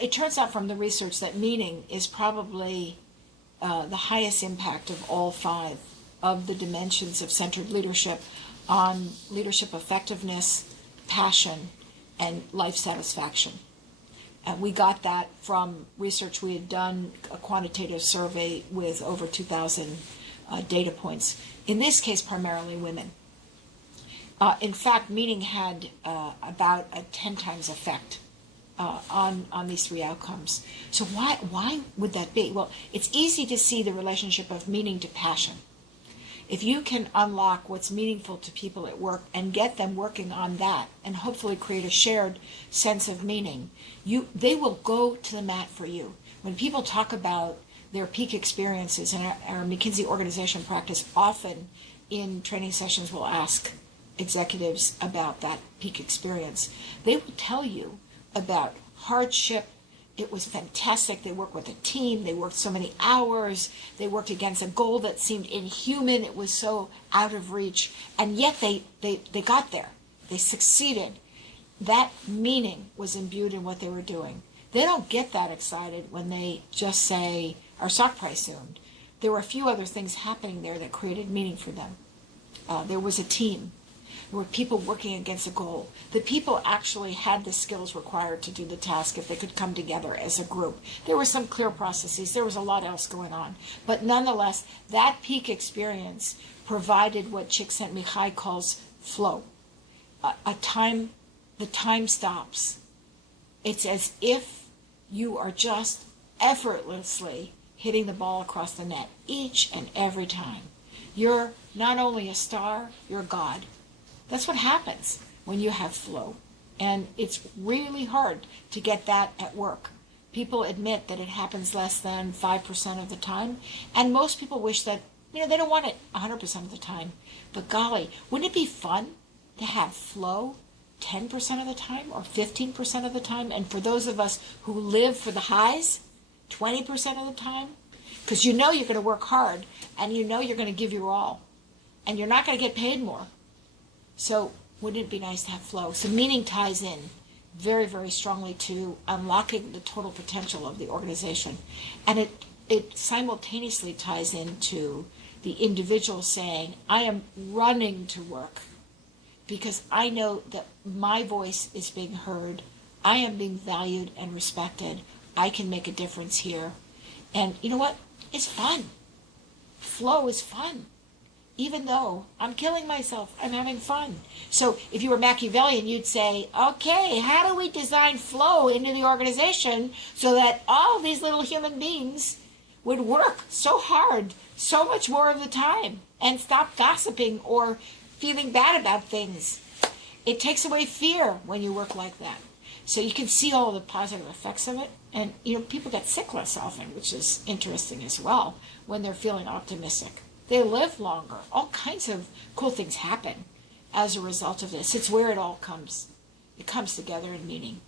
it turns out from the research that meaning is probably the highest impact of all 5 of the dimensions of centered leadership on leadership effectiveness, passion, and life satisfaction. And we got that from research we had done, a quantitative survey with over 2,000 data points. In this case, primarily women. In fact, meaning had about a 10 times effect on these 3 outcomes. So why would that be? Well, it's easy to see the relationship of meaning to passion. If you can unlock what's meaningful to people at work and get them working on that and hopefully create a shared sense of meaning, they will go to the mat for you. When people talk about their peak experiences in our McKinsey organization practice, often in training sessions we'll ask executives about that peak experience. They will tell you about hardship. It was fantastic. They worked with a team. They worked so many hours. They worked against a goal that seemed inhuman. It was so out of reach. And yet they got there. They succeeded. That meaning was imbued in what they were doing. They don't get that excited when they just say, our stock price zoomed. There were a few other things happening there that created meaning for them. There was a team. There were people working against a goal. The people actually had the skills required to do the task if they could come together as a group. There were some clear processes. There was a lot else going on. But nonetheless, that peak experience provided what Csikszentmihalyi calls flow. The time stops. It's as if you are just effortlessly hitting the ball across the net each and every time. You're not only a star, you're God. That's what happens when you have flow. And it's really hard to get that at work. People admit that it happens less than 5% of the time. And most people wish that, they don't want it 100% of the time. But golly, wouldn't it be fun to have flow 10% of the time or 15% of the time? And for those of us who live for the highs, 20% of the time? Because you're going to work hard and you're going to give your all. And you're not going to get paid more. So wouldn't it be nice to have flow? So meaning ties in very, very strongly to unlocking the total potential of the organization. And it simultaneously ties into the individual saying, I am running to work because I know that my voice is being heard. I am being valued and respected. I can make a difference here. And you know what? It's fun. Flow is fun. Even though I'm killing myself, I'm having fun. So if you were Machiavellian, you'd say, okay, how do we design flow into the organization so that all these little human beings would work so hard, so much more of the time, and stop gossiping or feeling bad about things? It takes away fear when you work like that. So you can see all the positive effects of it. And people get sick less often, which is interesting as well, when they're feeling optimistic. They live longer. All kinds of cool things happen as a result of this. It's where it all comes. It comes together in meaning.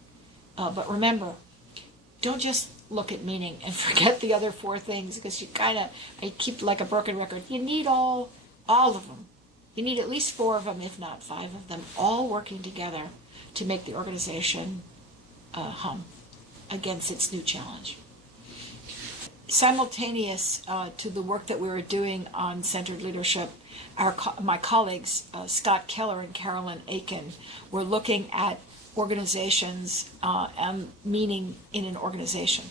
But remember, don't just look at meaning and forget the other 4 things, because I keep like a broken record. You need all of them. You need at least 4 of them, if not 5 of them, all working together to make the organization hum against its new challenge. Simultaneous to the work that we were doing on centered leadership, my colleagues, Scott Keller and Carolyn Aiken, were looking at organizations and meaning in an organization.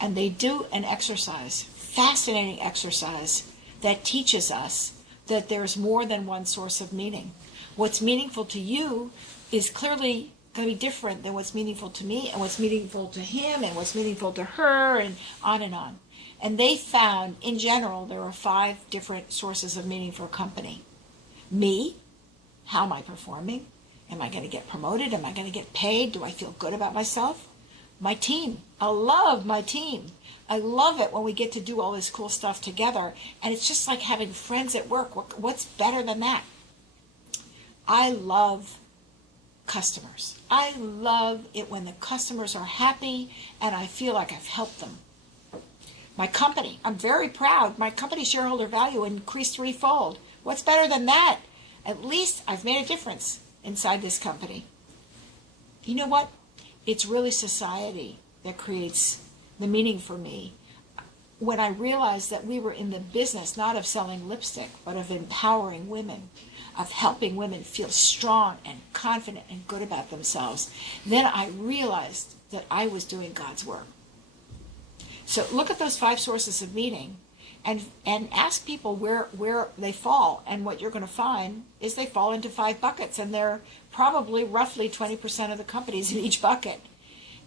And they do an exercise, fascinating exercise, that teaches us that there's more than one source of meaning. What's meaningful to you is clearly going to be different than what's meaningful to me, and what's meaningful to him, and what's meaningful to her, and on and on. And they found, in general, there are 5 different sources of meaning for a company. Me, how am I performing? Am I going to get promoted? Am I going to get paid? Do I feel good about myself? My team. I love my team. I love it when we get to do all this cool stuff together, and it's just like having friends at work. What's better than that? I love customers. I love it when the customers are happy and I feel like I've helped them. My company, I'm very proud. My company shareholder value increased 3-fold. What's better than that? At least I've made a difference inside this company. You know what? It's really society that creates the meaning for me. When I realized that we were in the business not of selling lipstick, but of empowering women, of helping women feel strong and confident and good about themselves, then I realized that I was doing God's work. So look at those 5 sources of meaning and ask people where they fall. And what you're going to find is they fall into 5 buckets, and they're probably roughly 20% of the companies in each bucket.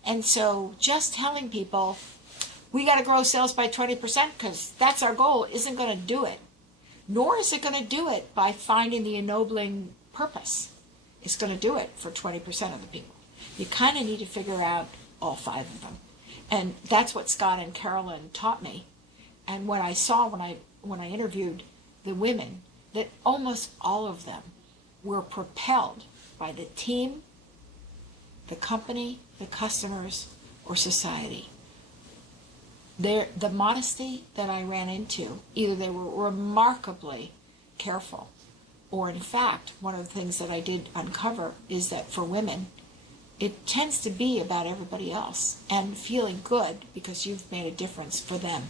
And so just telling people, we got to grow sales by 20% because that's our goal, isn't going to do it. Nor is it going to do it by finding the ennobling purpose. It's going to do it for 20% of the people. You kind of need to figure out all 5 of them. And that's what Scott and Carolyn taught me. And what I saw when I interviewed the women, that almost all of them were propelled by the team, the company, the customers, or society. The modesty that I ran into, either they were remarkably careful, or in fact, one of the things that I did uncover is that for women, it tends to be about everybody else and feeling good because you've made a difference for them.